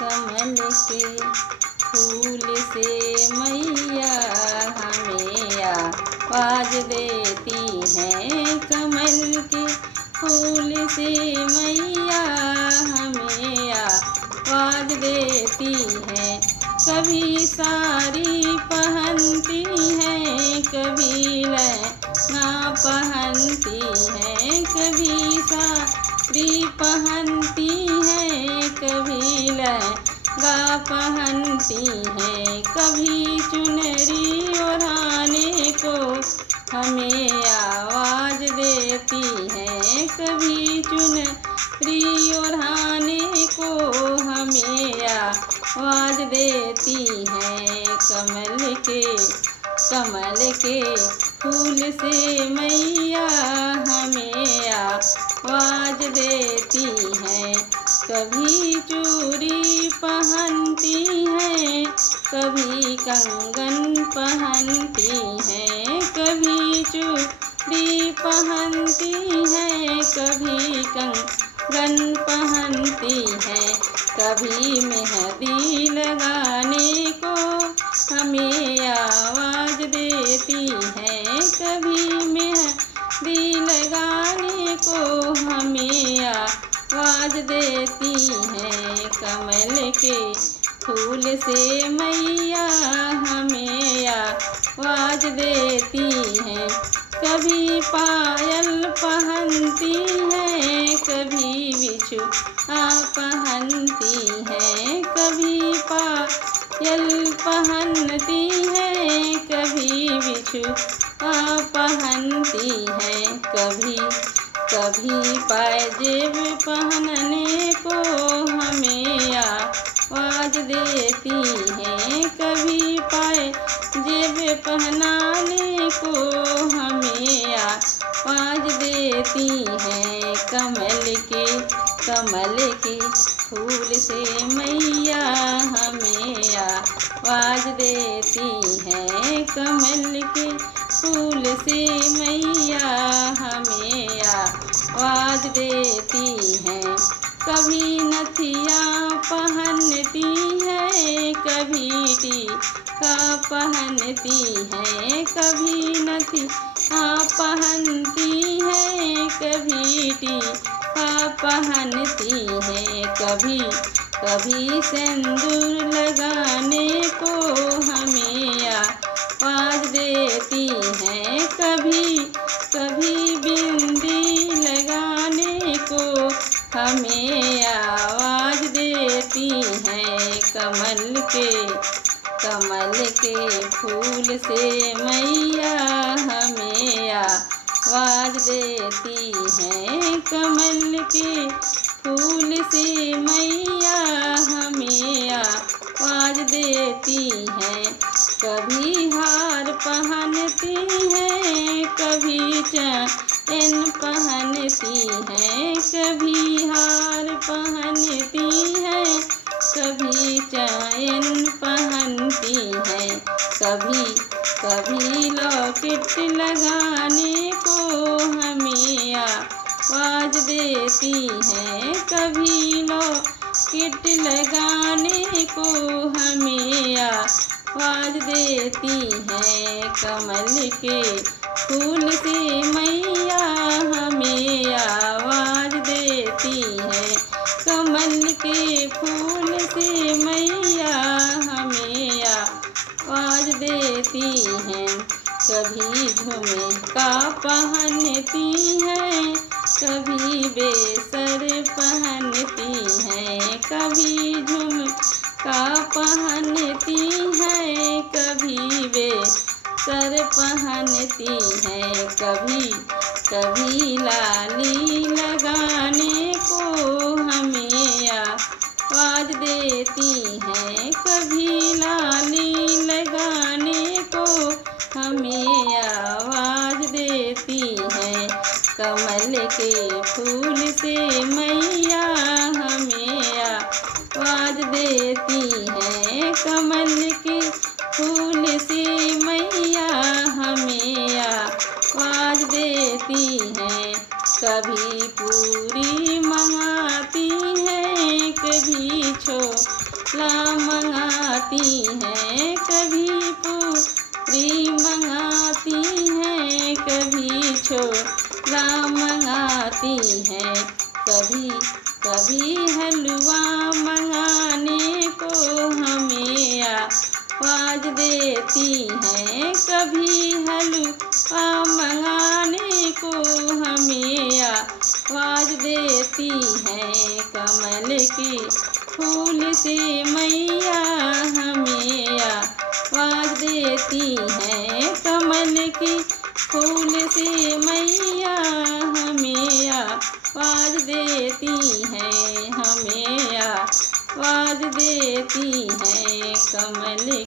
कमल के फूल से मैया हमें आवाज देती हैं। कमल के फूल से मैया हमें आवाज देती हैं। कभी साड़ी पहनती हैं, कभी लहंगा पहनती हैं, कभी साड़ी पहनती हैं, कभी लहंगा पहनती हैं, कभी चुनरी ओढ़ाने को हमें आवाज देती हैं, कभी चुनरी ओढ़ाने को हमें आवाज देती हैं। कमल के फूल से मैया हमें आवाज देती हैं। कभी चूड़ी पहनती हैं, कभी कंगन पहनती हैं, कभी चूड़ी पहनती हैं, कभी कंगन पहनती हैं, कभी मेहंदी लगाने को हमें आवाज देती हैं, कभी मेहंदी लगाने को हमें आवाज देती हैं। कमल के फूल से मैया हमें आवाज देती हैं। कभी पायल पहनती हैं, कभी बिछुआ पहनती हैं, कभी पायल पहनती हैं, कभी बिछुआ पहनती हैं, कभी पाजेब पहनने को हमें आवाज देती हैं, कभी पाजेब पहनाने को हमें आवाज देती हैं। कमल के फूल से मैया हमें आवाज देती हैं। कमल के फूल से मैया हमें आवाज देती हैं। कभी नथिया पहनती हैं, कभी टीका पहनती हैं, कभी नथिया पहनती हैं, कभी टीका पहनती हैं, कभी सिंदूर लगाने को हमें आवाज देती हैं, कभी बिंदी लगाने को हमें आवाज देती हैं। कमल के फूल से मैया हमें आवाज देती हैं। कमल के फूल से मैया हमें आवाज देती हैं। कभी हार पहनती हैं, कभी चैन पहनती हैं, कभी हार पहनती हैं, कभी चैन पहनती हैं, कभी लॉकेट लगाने को हमें आवाज देती हैं, कभी लॉकेट लगाने को हमें आवाज देती हैं। कमल के फूल से मैया हमें आवाज देती है। कमल के फूल से मैया हमें आवाज देती हैं। कभी झुमका पहनती हैं, कभी बेसर पहनती हैं, कभी झुमका पहनती हैं, कभी बेसर पहनती हैं, कभी लाली लगाने को हमें आवाज देती हैं, कभी लाली लगाने को हमें आवाज देती हैं। कमल के फूल से मैया हमें आवाज देती हैं। कमल के फूल से मैया हमें आवाज देती हैं। कभी पूरी मंगाती हैं, कभी ला मंगाती हैं, कभी पूरी मंगाती हैं, कभी छोला मंगाती हैं, कभी कभी हलवा मंगाने को हमें आवाज देती हैं, कभी हलवा मंगाने को हमें आवाज देती हैं। कमल के फूल से मैया हमें आवाज देती हैं, कमल के फूल से